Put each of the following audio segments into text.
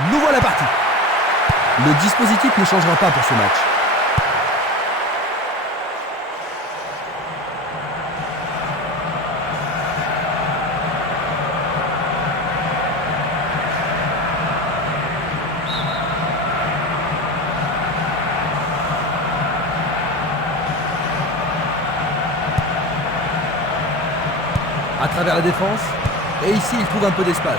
Nous voilà partis. Le dispositif ne changera pas pour ce match. À travers la défense. Et ici, il trouve un peu d'espace.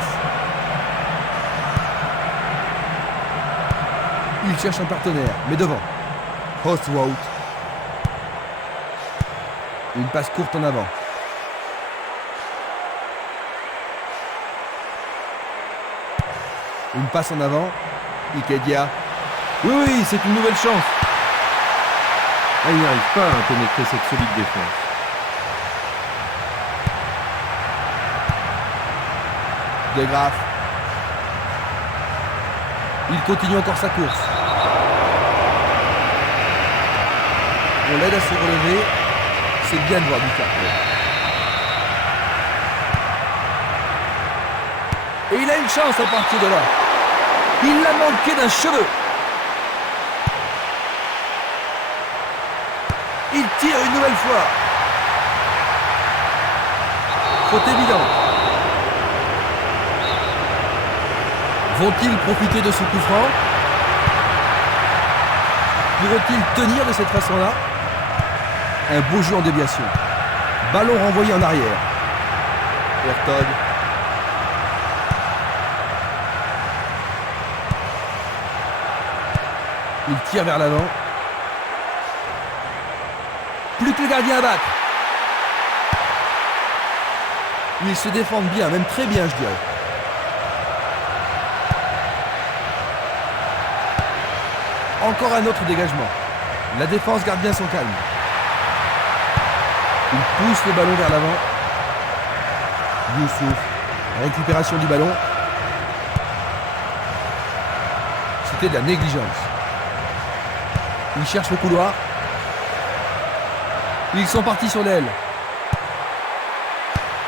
Il cherche un partenaire, mais devant. Hostwout. Une passe courte en avant. Une passe en avant. Ikedia. Oui, c'est une nouvelle chance. Ah, il n'arrive pas à pénétrer cette solide défense. De Graaf. Il continue encore sa course. On l'aide à se relever. C'est bien de voir du fair play. Et il a une chance à partir de là. Il l'a manqué d'un cheveu. Il tire une nouvelle fois. Faute évidente. Vont-ils profiter de ce coup franc? Pourront-ils tenir de cette façon-là? Un beau jeu en déviation. Ballon renvoyé en arrière. Hertog. Il tire vers l'avant. Plus que le gardien à battre. Ils se défendent bien, même très bien, je dirais. Encore un autre dégagement. La défense garde bien son calme. Il pousse le ballon vers l'avant. Youssouf. Récupération du ballon. C'était de la négligence. Il cherche le couloir. Ils sont partis sur l'aile.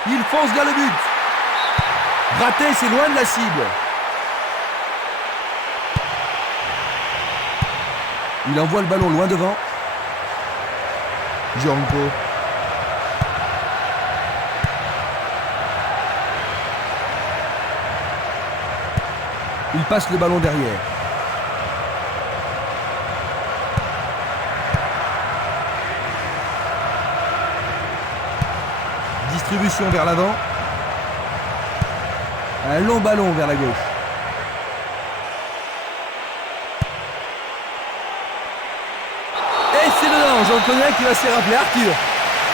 Il fonce vers le but. Raté, c'est loin de la cible. Il envoie le ballon loin devant. Dioronko. Il passe le ballon derrière. Distribution vers l'avant. Un long ballon vers la gauche. Et c'est dedans, j'en connais un qui va s'y rappeler. Arthur.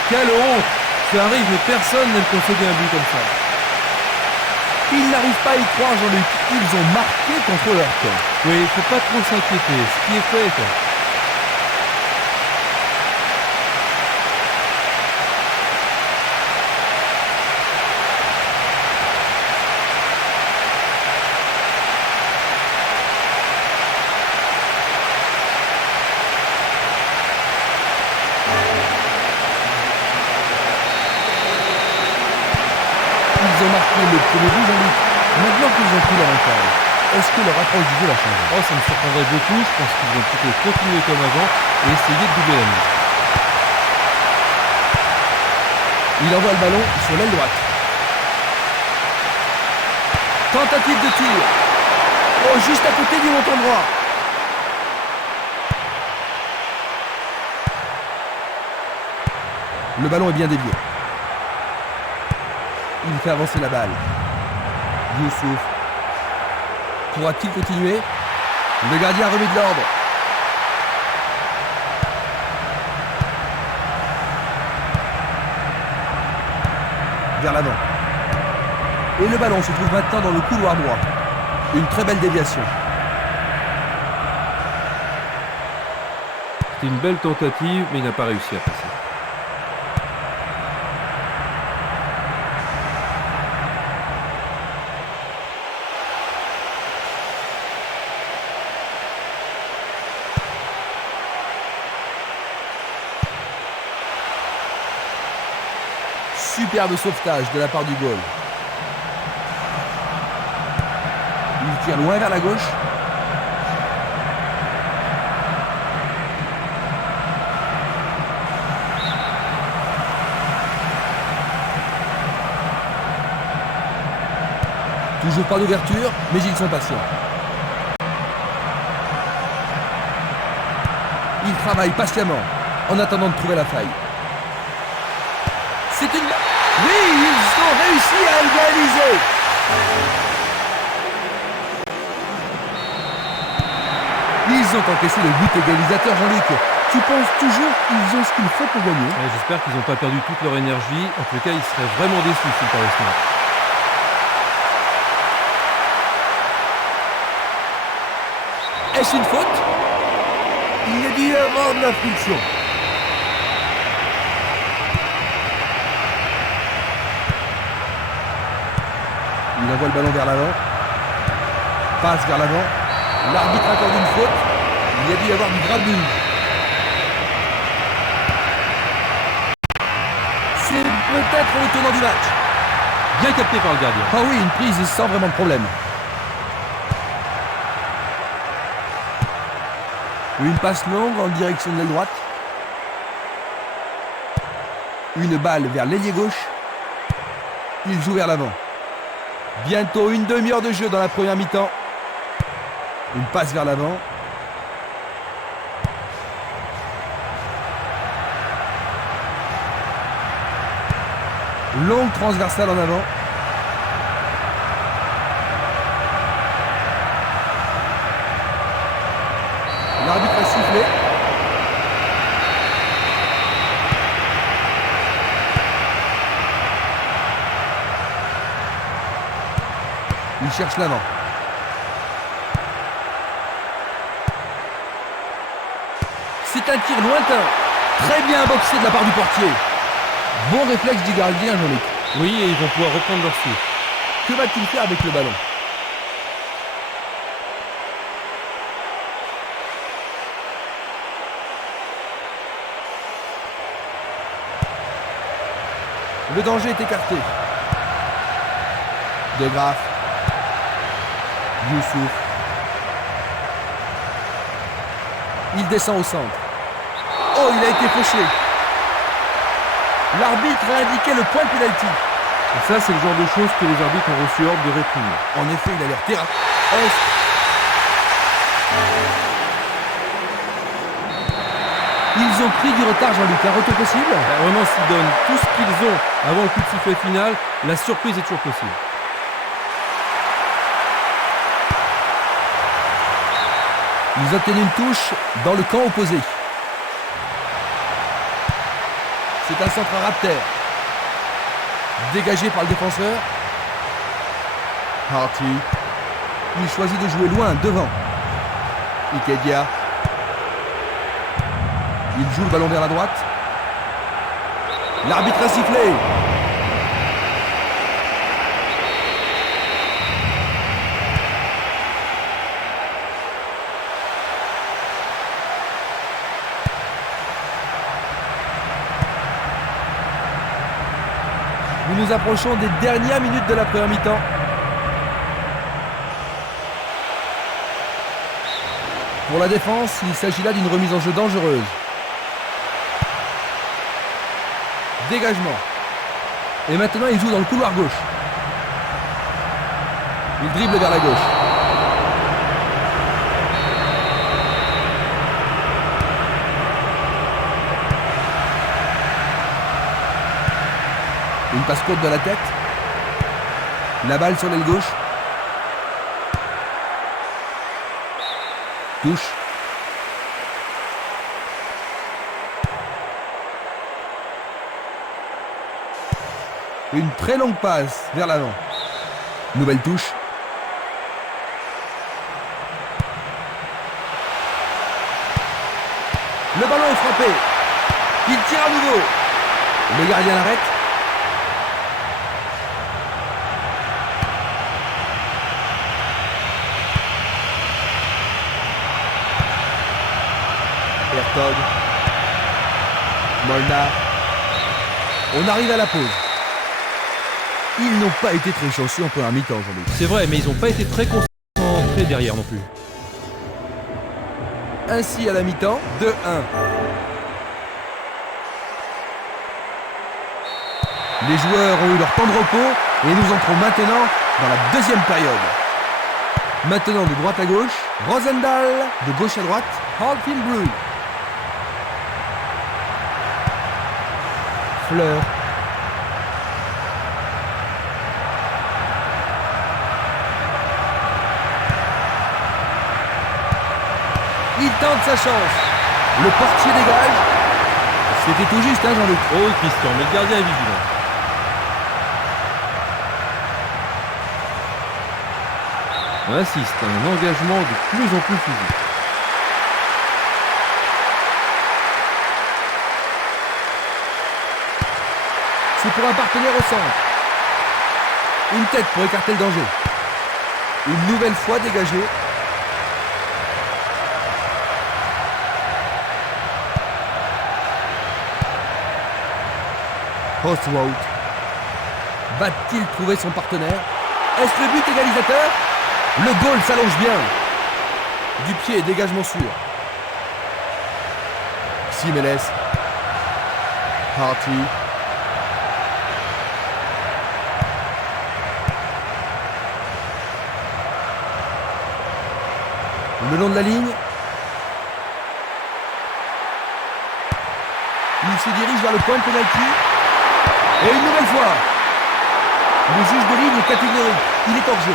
Quelle honte! Ça arrive, mais personne n'aime concéder un but comme ça. Ils n'arrivent pas à y croire, Jean-Luc. Ils ont marqué contre leur camp. Oui, il faut pas trop s'inquiéter. Ce qui est fait, quoi. Ils ont marqué le premier but, Jean-Luc. Maintenant qu'ils ont pris l'avantage, est-ce que leur approche du jeu a changé? Oh, ça me surprendrait beaucoup. Je pense qu'ils vont plutôt continuer comme avant et essayer de doubler la mise. Il envoie le ballon sur l'aile droite. Tentative de tir. Oh, juste à côté du montant droit. Le ballon est bien dévié. Il fait avancer la balle. Youssouf. Pourra-t-il continuer? Le gardien remet de l'ordre. Vers l'avant. Et le ballon se trouve maintenant dans le couloir droit. Une très belle déviation. C'était une belle tentative, mais il n'a pas réussi à passer. Superbe sauvetage de la part du goal. Il tire loin vers la gauche. Toujours pas d'ouverture, mais ils sont patients. Ils travaillent patiemment en attendant de trouver la faille. C'est une... Oui, ils ont réussi à égaliser. Ils ont encaissé le but égalisateur, Jean-Luc. Tu penses toujours qu'ils ont ce qu'il faut pour gagner? Ouais, j'espère qu'ils n'ont pas perdu toute leur énergie. En tout cas, ils seraient vraiment déçus s'ils perdent ce match. Est-ce une faute? Il y a dû y avoir de la friction. Il envoie le ballon vers l'avant. Passe vers l'avant. L'arbitre accorde une faute. Il y a dû y avoir du grabuge. C'est peut-être au tournant du match. Bien capté par le gardien. Ah oui, une prise sans vraiment de problème. Une passe longue en direction de l'aile droite. Une balle vers l'ailier gauche. Il joue vers l'avant. Bientôt une demi-heure de jeu dans la première mi-temps. Une passe vers l'avant. Longue transversale en avant. L'arbitre a sifflé. Il cherche l'avant. C'est un tir lointain. Très bien boxé de la part du portier. Bon réflexe du gardien, Jean-Luc. Oui, et ils vont pouvoir reprendre leur souffle. Que va-t-il faire avec le ballon? Le danger est écarté. De Graaf. Youssouf. Il descend au centre. Oh, il a été fauché. L'arbitre a indiqué le point de pénalty. Et ça, c'est le genre de choses que les arbitres ont reçu ordre de réprimer. En effet, il a l'air terrain. Ils ont pris du retard, Jean-Luc. Un retour possible? Vraiment, s'ils donnent tout ce qu'ils ont avant le coup de sifflet final, la surprise est toujours possible. Ils obtiennent une touche dans le camp opposé. C'est un centre à Raptor. Dégagé par le défenseur. Harty. Il choisit de jouer loin, devant. Ikedia. Il joue le ballon vers la droite. L'arbitre a sifflé. Nous nous approchons des dernières minutes de la première mi-temps. Pour la défense, il s'agit là d'une remise en jeu dangereuse. Dégagement. Et maintenant, il joue dans le couloir gauche. Il dribble vers la gauche. Une passe courte de la tête. La balle sur l'aile gauche. Touche. Une très longue passe vers l'avant. Nouvelle touche. Le ballon est frappé. Il tire à nouveau. Le gardien l'arrête. Hertog. Molnar. On arrive à la pause. Ils n'ont pas été très chanceux en première mi-temps, Jean-Luc. C'est vrai, mais ils n'ont pas été très concentrés derrière non plus. Ainsi à la mi-temps, 2-1. Les joueurs ont eu leur temps de repos et nous entrons maintenant dans la deuxième période. Maintenant de droite à gauche, Rosendal, de gauche à droite, Hartfield Blue. Fleur. Il tente sa chance. Le portier dégage. C'était tout juste, hein, Jean-Luc? Oh Christian, mais le gardien est vigilant. On assiste à un engagement de plus en plus physique. C'est pour un partenaire au centre. Une tête pour écarter le danger. Une nouvelle fois dégagée. Hostwout. Va-t-il trouver son partenaire? Est-ce le but égalisateur? Le goal s'allonge bien. Du pied, dégagement sûr. Simeles. Harty. Le long de la ligne. Il se dirige vers le point de penalty. Et une nouvelle fois. Le juge de ligne est catégorique. Il est hors jeu.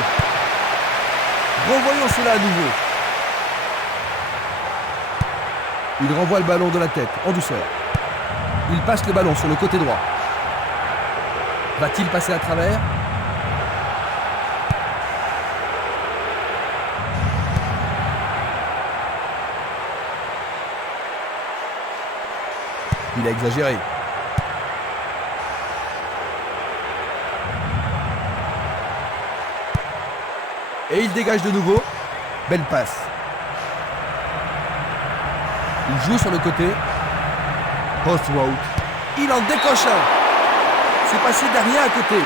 Revoyons cela à nouveau. Il renvoie le ballon de la tête, en douceur. Il passe le ballon sur le côté droit. Va-t-il passer à travers? Il a exagéré. Et il dégage de nouveau. Belle passe. Il joue sur le côté. Hostwout. Il en décoche un. C'est passé derrière à côté.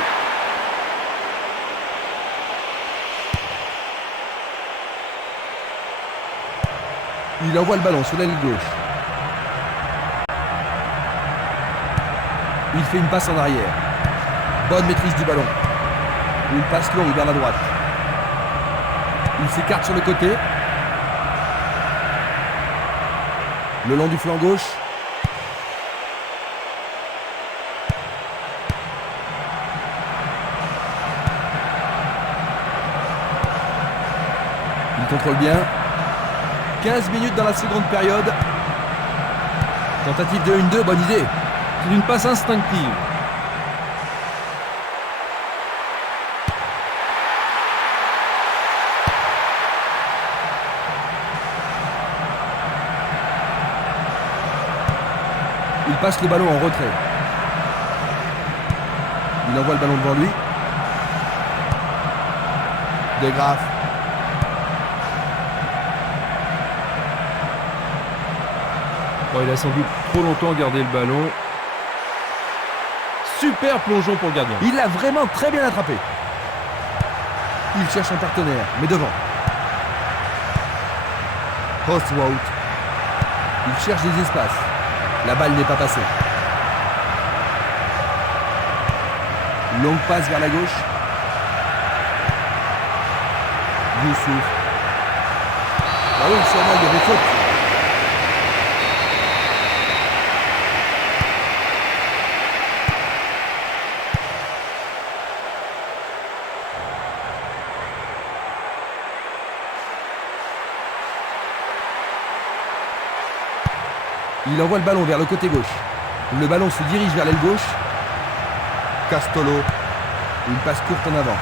Il envoie le ballon sur l'aile gauche. Il fait une passe en arrière. Bonne maîtrise du ballon. Une passe longue vers la droite. Il s'écarte sur le côté. Le long du flanc gauche. Il contrôle bien. 15 minutes dans la seconde période. Tentative de 1-2, bonne idée. C'est une passe instinctive. Il passe le ballon en retrait. Il envoie le ballon devant lui. De Graaf. Bon, il a sans doute trop longtemps gardé le ballon. Super plongeon pour le gardien. Il l'a vraiment très bien attrapé. Il cherche un partenaire, mais devant. Hostwout. Il cherche des espaces. La balle n'est pas passée. Longue passe vers la gauche. Youssouf. Ah oui, sûrement il y avait faute. Il envoie le ballon vers le côté gauche. Le ballon se dirige vers l'aile gauche. Castolo. Une passe courte en avant.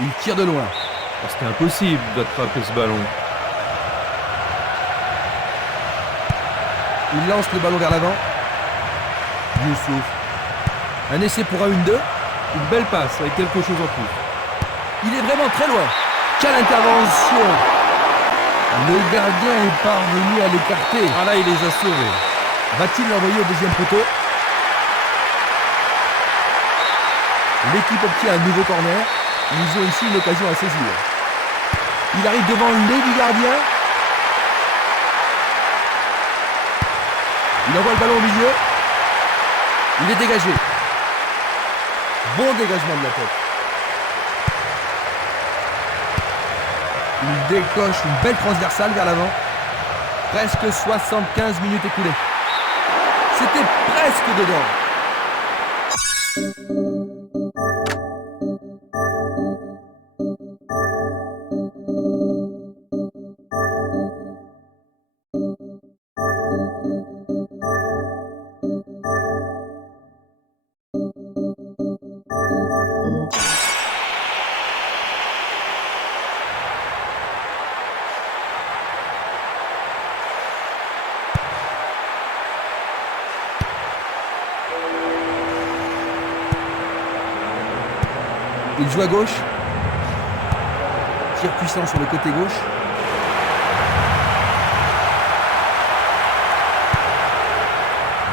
Il tire de loin. Oh, c'était impossible d'attraper ce ballon. Il lance le ballon vers l'avant. Youssouf. Un essai pour un 1-2. Une belle passe avec quelque chose en plus. Il est vraiment très loin. Quelle intervention! Le gardien est parvenu à l'écarter. Ah là, il les a sauvés. Va-t-il l'envoyer au deuxième poteau? L'équipe obtient un nouveau corner. Ils ont ici une occasion à saisir. Il arrive devant le nez du gardien. Il envoie le ballon au milieu. Il est dégagé. Bon dégagement de la tête. Il décoche une belle transversale vers l'avant. Presque 75 minutes écoulées. C'était presque dedans. Il joue à gauche. Tir puissant sur le côté gauche.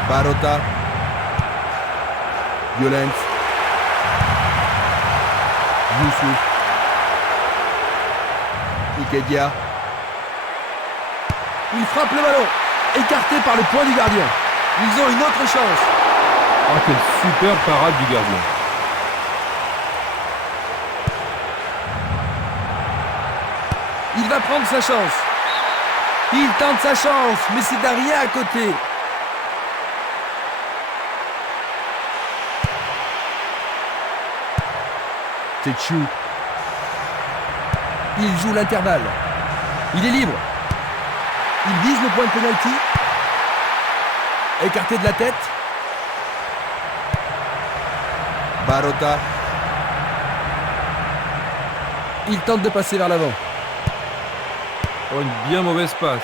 Barota. Violent. Youssouf. Ikedia. Il frappe le ballon. Écarté par le point du gardien. Ils ont une autre chance. Ah, quelle super parade du gardien. Il va prendre sa chance. Il tente sa chance, mais c'est derrière à côté. Tetchou. Il joue l'intervalle. Il est libre. Il vise le point de pénalty. Écarté de la tête. Barota. Il tente de passer vers l'avant. Oh, une bien mauvaise passe.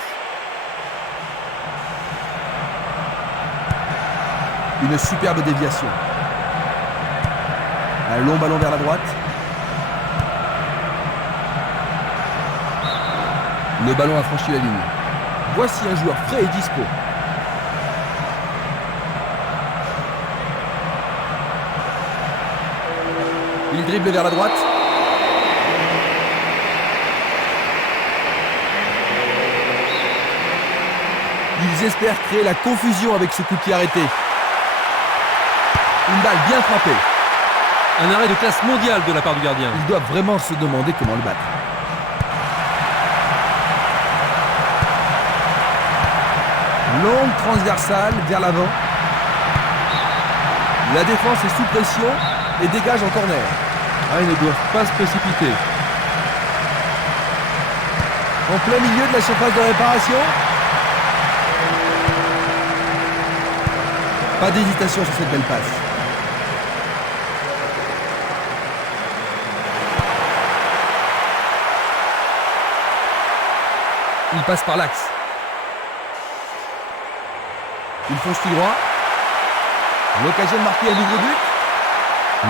Une superbe déviation. Un long ballon vers la droite. Le ballon a franchi la ligne. Voici un joueur frais et dispo. Il dribble vers la droite. Ils espèrent créer la confusion avec ce coup de pied arrêté. Une balle bien frappée. Un arrêt de classe mondiale de la part du gardien. Ils doivent vraiment se demander comment le battre. Longue transversale vers l'avant. La défense est sous pression et dégage en corner. Ah, ils ne doivent pas se précipiter. En plein milieu de la surface de réparation. Pas d'hésitation sur cette belle passe. Il passe par l'axe. Il fonce tout droit. L'occasion de marquer un nouveau but.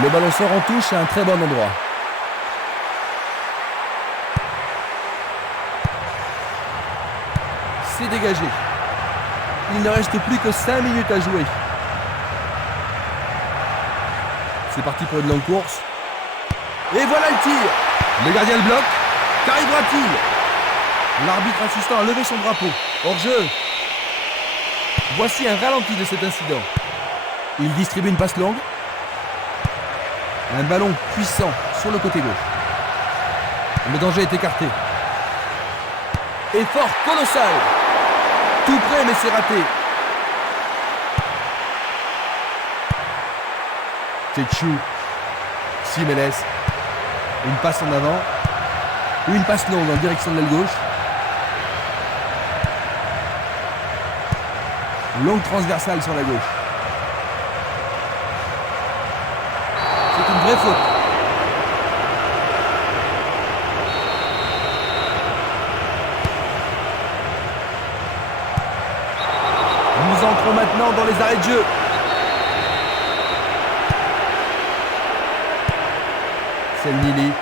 Le ballon sort en touche à un très bon endroit. C'est dégagé. Il ne reste plus que 5 minutes à jouer. C'est parti pour une longue course. Et voilà le tir. Le gardien le bloque. Qu'arrivera-t-il? L'arbitre assistant a levé son drapeau. Hors jeu. Voici un ralenti de cet incident. Il distribue une passe longue. Un ballon puissant sur le côté gauche. Le danger est écarté. Effort colossal. Tout près mais c'est raté. Tetchou. Simeles. Une passe en avant. Une passe longue en direction de l'aile gauche. Longue transversale sur la gauche. C'est une vraie faute. Nous entrons maintenant dans les arrêts de jeu. C'est Nili.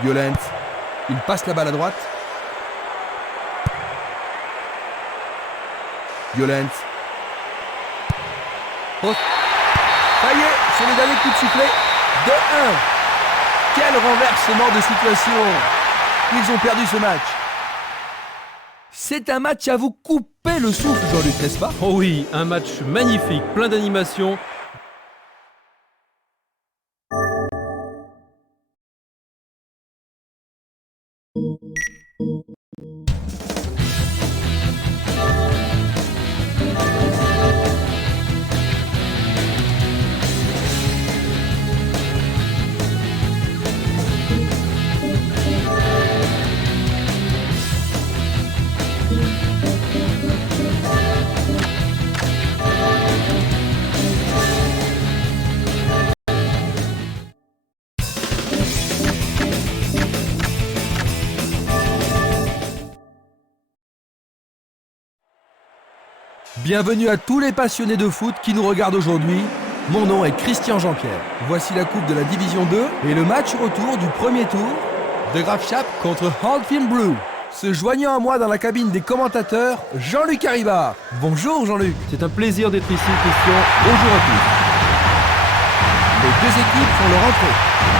Violent. Il passe la balle à droite. Violent. Oh. Ça y est, c'est le dernier coup de sifflet de 1. Quel renversement de situation. Ils ont perdu ce match. C'est un match à vous couper le souffle, Jean-Luc, n'est-ce pas? Oh oui, un match magnifique, plein d'animation. Bienvenue à tous les passionnés de foot qui nous regardent aujourd'hui. Mon nom est Christian Jean-Pierre. Voici la coupe de la Division 2 et le match retour du premier tour de Graafschap contre Holtfield Blue. Se joignant à moi dans la cabine des commentateurs, Jean-Luc Haribard. Bonjour Jean-Luc. C'est un plaisir d'être ici, Christian. Bonjour à tous. Les deux équipes font leur entrée.